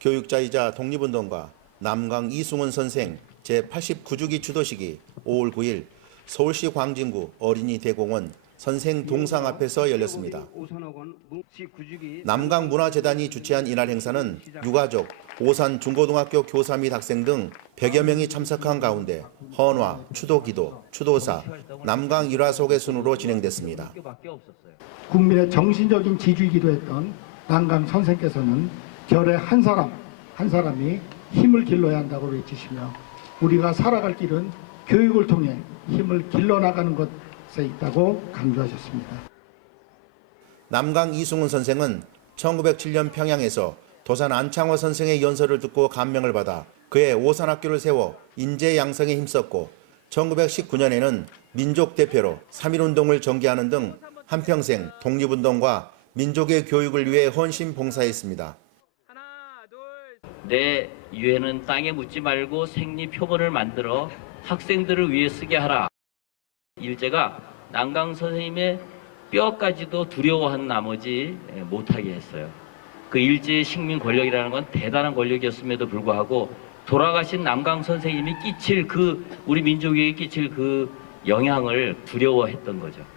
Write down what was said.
교육자이자 독립운동가 남강 이승훈 선생 제89주기 주도식이 5월 9일 서울시 광진구 어린이 대공원 선생 동상 앞에서 열렸습니다. 남강 문화재단이 주최한 이날 행사는 유가족, 오산 중고등학교 교사 및 학생 등 100여 명이 참석한 가운데 헌화, 추도기도, 추도사, 남강 일화속의 순으로 진행됐습니다. 국민의 정신적인 지주이기도 했던 남강 선생께서는 결의 한 사람 한 사람이 힘을 길러야 한다고 외치시며 우리가 살아갈 길은 교육을 통해 힘을 길러나가는 것에 있다고 강조하셨습니다. 남강 이승훈 선생은 1907년 평양에서 도산 안창호 선생의 연설을 듣고 감명을 받아 그의 오산학교를 세워 인재 양성에 힘썼고 1919년에는 민족 대표로 3.1운동을 전개하는 등 한평생 독립운동과 민족의 교육을 위해 헌신 봉사했습니다. 내 유해는 땅에 묻지 말고 생리 표본을 만들어 학생들을 위해 쓰게 하라. 일제가 남강 선생님의 뼈까지도 두려워한 나머지 예, 못하게 했어요. 그 일제의 식민 권력이라는 건 대단한 권력이었음에도 불구하고 돌아가신 남강 선생님이 끼칠 그 우리 민족에게 끼칠 그 영향을 두려워했던 거죠.